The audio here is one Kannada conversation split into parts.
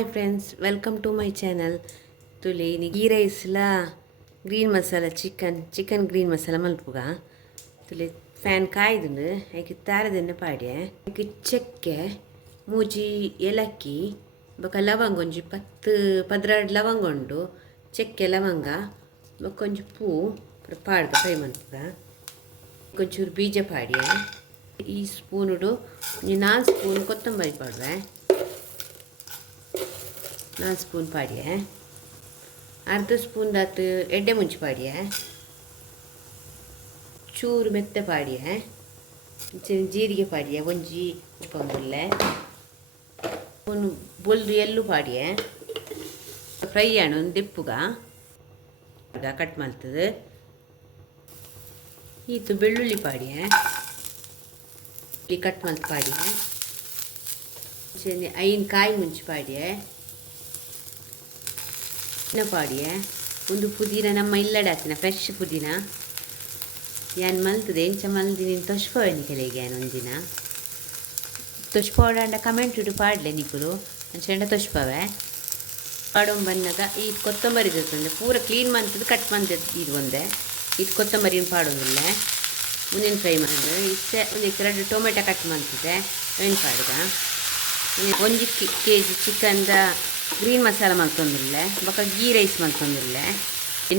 Hi friends, welcome to my channel. ತುಲೆ ಗೀ ರೈಸ್ಲ green masala chicken green masala ಮಲ್ಪುಗ ತುಲೆ ಫ್ಯಾನ್ ಕಾಯ್ದುಂಡು ಐಕೆ ತಾರದೆಣ್ಣೆ ಪಾಡ್ಯೆ ಐಕೆ ಚಕ್ಕೆ ಮೂಜಿ ಏಲಕ್ಕಿ ಬೊಕ ಲವಂಗ ಒಂಜಿ 10-12 ಲವಂಗ ಉಂಡು. ಚಕ್ಕೆ ಲವಂಗ ಬೊಕೊಂಜಿ ಪೂ ಪಾಡ್ಗ ಫ್ರೈ ಮಲ್ಪುಗ ಒಂಚೂರು ಬೀಜ ಪಾಡ್ಯೆ. ಈ ಸ್ಪೂನುಡು 4 ಸ್ಪೂನ್ ಕೊತ್ತಂಬರಿ ಪಾಡ್ವೆ, 4 ಸ್ಪೂನ್ ಪಾಡ್ಯೆ. ಅರ್ಧ ಸ್ಪೂನ್ ದಾತು ಎಡ್ಡೆ ಮುಂಚಿ ಪಾಡ್ಯೆ, ಚೂರು ಮೆತ್ತೆ ಪಾಡ್ಯೆ, ಜೀರಿಗೆ ಪಾಡ್ಯೆ ಒಂಜಿ ಉಪ್ಪಂಬುಲ್ಲೆ ಒಂದು ಬೊಲ್ದು ಎಳ್ಳು ಪಾಡ್ಯೆ. ಫ್ರೈ ಆಣು ಒಂದು ದಿಪ್ಪುಗ ಕಟ್ ಮಾಡ್ತದೆ. ಈತು ಬೆಳ್ಳುಳ್ಳಿ ಪಾಡ್ಯೆ ಕಟ್ ಮಲ್ತ್ ಪಾಡ್ಯೆ. ಐನ್ ಕಾಯಿ ಮುಂಚಿ ಪಾಡ್ಯೆ ಪಾಡ್ಯೆ. ಒಂದು ಪುದೀನ ನಮ್ಮ ಇಲ್ಲಡೆ ಹಾಕಿನ ಫ್ರೆಶ್ ಪುದೀನ ಯಾನ್ ಮಲ್ತದೆ ಎಂಚ ಮಲ್ದಿ ನೀನು ತೊಷ್ಪವೆ ನಿಕಲೆಗೆ ಒಂದಿನ ತೊಷ್ಪೋಡಾಂಡ ಕಮೆಂಟ್ ಇಡು ಪಾಡ್ಲೆ ನಿಕುಲು ಅಂಚೆಂಡ ತೊಷ್ಪವೆ ಪಾಡೊಂಬನ್ನಾಗ ಈ ಕೊತ್ತಂಬರಿ ಇರ್ತಂದೆ ಪೂರ ಕ್ಲೀನ್ ಮಂತದ್ದು ಕಟ್ ಮಂತದ್ದು ಇದು ಒಂದೇ ಇದು ಕೊತ್ತಂಬರಿನ ಪಾಡೋದಿಲ್ಲ. ಮುಂದಿನ ಫ್ರೈ ಮಾಡಿದ್ರೆ ಇಷ್ಟೇ ಒಂದು 2 ಟೊಮೆಟೊ ಕಟ್ ಮಾಡ್ತಿದ್ದೆ ಏನು ಪಾಡ್ಗ. 1 kg ಚಿಕನ್ದ ಗ್ರೀನ್ ಮಸಾಲ ಮಲ್ತೊಂದಿಲ್ಲ ಬೊಕ ಗೀ ರೈಸ್ ಮಲ್ತೊಂದಿಲ್ಲ.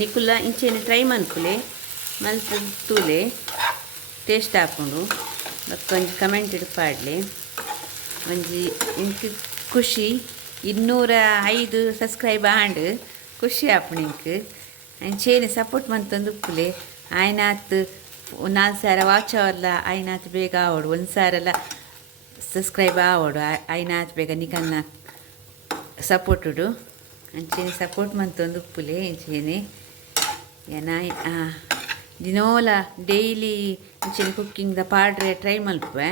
ನಿಕುಲ್ಲ ಇಂಚೆನೆ ಟ್ರೈ ಮನ್ಪುಲೆ ಮಲ್ತು ತೂಲೆ ಟೇಸ್ಟ್ ಹಾಕೊಂಡು ಬೊಕ ಒಂಜಿ ಕಮೆಂಟ್ ಇಡು ಪಾಡ್ಲೆ. ಒಂಜಿ ಇಂಕ್ ಖುಷಿ 205 ಸಬ್ಸ್ಕ್ರೈಬ್ ಆಂಡ್ ಖುಷಿ ಆಪುಂಡು ಇಂಕ್ ಅಂಚೆನೆ ಸಪೋರ್ಟ್ ಮಂತೊಂದು ಉಪ್ಪುಲೆ. ಆಯ್ನಾತ್ 4,000 ವಾಚ್ ಅವರ್ಲ ಆಯ್ನಾತ್ ಬೇಗ ಆವೋಡು 1,000 ಸಬ್ಸ್ಕ್ರೈಬ್ ಆವೋಡು ಆಯ್ನಾತ್ ಬೇಗ ನಿಕನ್ನ ಸಪೋರ್ಟುಡು ಅಂಚೆನೆ ಸಪೋರ್ಟ್ ಮಂತೊಂದು ಉಪ್ಪುಲೆ. ಅಂಚೆನೆ ನಾಯಿ ದಿನೋಲ ಡೈಲಿ ಅಂಚೆನೆ ಕುಕ್ಕಿಂಗ್ದ ಪಾಡ್ರೆ ಟ್ರೈ ಮಲ್ಪುವೆ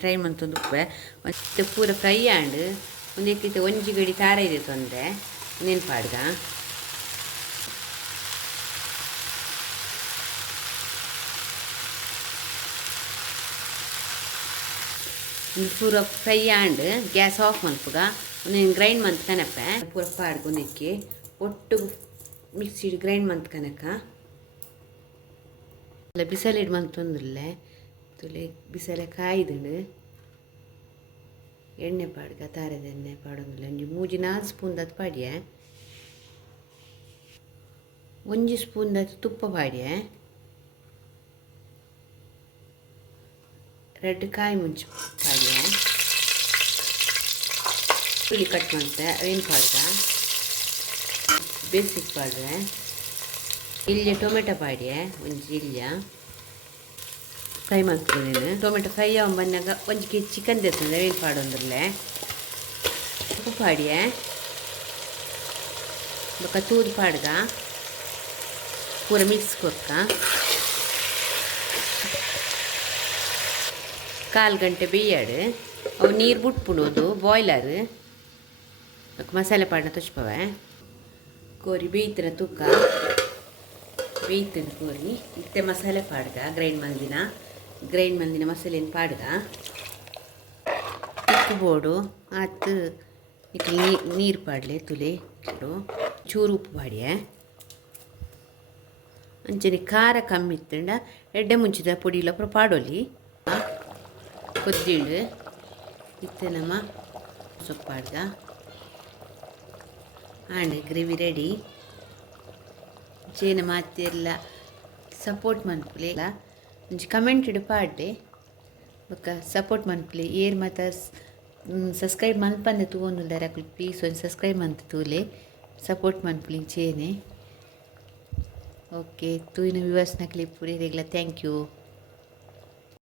ಟ್ರೈ ಮಂತೊಂದು ಉಪ್ಪೆ ಮತ್ತು ಪೂರ ಫ್ರೈ ಆಂಡ್ ಒಂದಕ್ಕೆ ಒಂಜಿ ಗಡಿ ತಾರ ಇದೆ ತೊಂದರೆ ಇನ್ನೇನು ಪಾಡ್ಗ. ಪೂರ ಫ್ರೈ ಆಂಡ್ ಗ್ಯಾಸ್ ಆಫ್ ಮಲ್ಪುಗ ಒಂದೇನು ಗ್ರೈಂಡ್ ಮಂತ್ ಕನಪೆ ಪೂರ ಪಾಡ್ಗ ಒಂದಕ್ಕೆ ಒಟ್ಟು ಮಿಕ್ಸಿಡ್ ಗ್ರೈಂಡ್ ಮಂತ್ ಕನಕ ಅಲ್ಲ ಬಿಸಲಿಡ್ ಮಂತೊಂದಿಲ್ಲ ತುಲೆ ಬಿಸಲೆ ಕಾಯ್ದುಂಡು ಎಣ್ಣೆ ಪಾಡ್ಗ ತಾರದ ಎಣ್ಣೆ ಪಾಡೋದಿಲ್ಲ. ಒಂಜಿ 4 ಸ್ಪೂನ್ ದತ್ತು ಪಾಡ್ಯೆ, 1 ಸ್ಪೂನ್ ದತ್ತು ತುಪ್ಪ ಪಾಡ್ಯೆ, 2 ಕಾಯಿ ಮುಂಚಿ ಪಾಡ್ಯೆ, ತುಳಿ ಕಟ್ ಮಾಡ್ತೆ ಏನು ಪಾಡ್ಗ ಬೇಸಿಕ್ ಪಾಡ್ರೆ ಇಲ್ಯ ಟೊಮೆಟೊ ಪಾಡ್ಯೆ ಒಂಜಿ ಇಲ್ಯ ಫ್ರೈ ಮಾಡ್ತೀನಿ. ಟೊಮೆಟೊ ಫ್ರೈ ಬಂದಾಗ 1 kg ಚಿಕನ್ ತೆತ್ತಂದ್ರೆ ಏನು ಪಾಡೊಂದಿರಲೆ ಉಪ್ಪು ಪಾಡ್ಯೆ ಬೊಕ ತೂದು ಪಾಡ್ಗ ಪೂರ ಮಿಕ್ಸ್ ಕೊರ್ಕ 1/4 ಗಂಟೆ ಬೇಯಾಡು ಅವು ನೀರು ಬಿಟ್ಬಿಡೋದು ಬಾಯ್ಲರ್ ಮಸಾಲೆ ಪಾಡ್ನ ತೊಚ್ಪವೆ ಕೋರಿ ಬೇಯ್ತಿನ ತೂಕ ಬೇಯ್ತಿನ ಕೋರಿ ಇತ್ತೆ ಮಸಾಲೆ ಪಾಡ್ಗ ಗ್ರೈಂಡ್ ಮಂದಿನ ಮಸಾಲೆನ ಪಾಡ್ಗ ಉಪ್ಪು ಬೋಡು ಆತು ಇಟ್ಟು ನೀರು ಪಾಡ್ಲೆ ತುಲೆ ಚೂರು ಉಪ್ಪು ಪಾಡ್ಯೆ. ಅಂಚನೆ ಖಾರ ಕಮ್ಮಿ ಇತ್ತಂಡ ಎಡ್ಡೆ ಮುಂಚಿದ ಪೊಡಿಲ ಅಪ್ರ ಪಾಡೋಲಿ ಕೊದ್ದಿಂಡು ಇತ್ತೆ ನಮ್ಮ ಸೊಪ್ಪು ಪಾಡ್ಗ ಆಂಡ್ ಗ್ರೇವಿ ರೆಡಿ. ಜೇನ ಮಾತೆಲ್ಲ ಸಪೋರ್ಟ್ ಮನ್ಪುಲೆ ಒಂಜಿ ಕಮೆಂಟ್ ಇಡು ಪಾಡ್ಡೆ ಬೊಕ ಸಪೋರ್ಟ್ ಮನ್ಪುಲೆ ಏರ್ ಮಾತ ಸಬ್ಸ್ಕ್ರೈಬ್ ಮನ್ಪಂದೆ ತೂವೊಂದುಲ್ಲೆರ್ ಅಕ್ಲು ಪ್ಲೀಸ್ ಒಂದು ಸಬ್ಸ್ಕ್ರೈಬ್ ಮಂತ್ ತೂಲೆ ಸಪೋರ್ಟ್ ಮನ್ಪುಲಿ ಇಂಚೇನೆ. ಓಕೆ ತೂಯಿನ ವ್ಯೂವರ್ಸ್ನ ಕ್ಲಿಪ್ ಪೂರ ಥ್ಯಾಂಕ್ ಯು.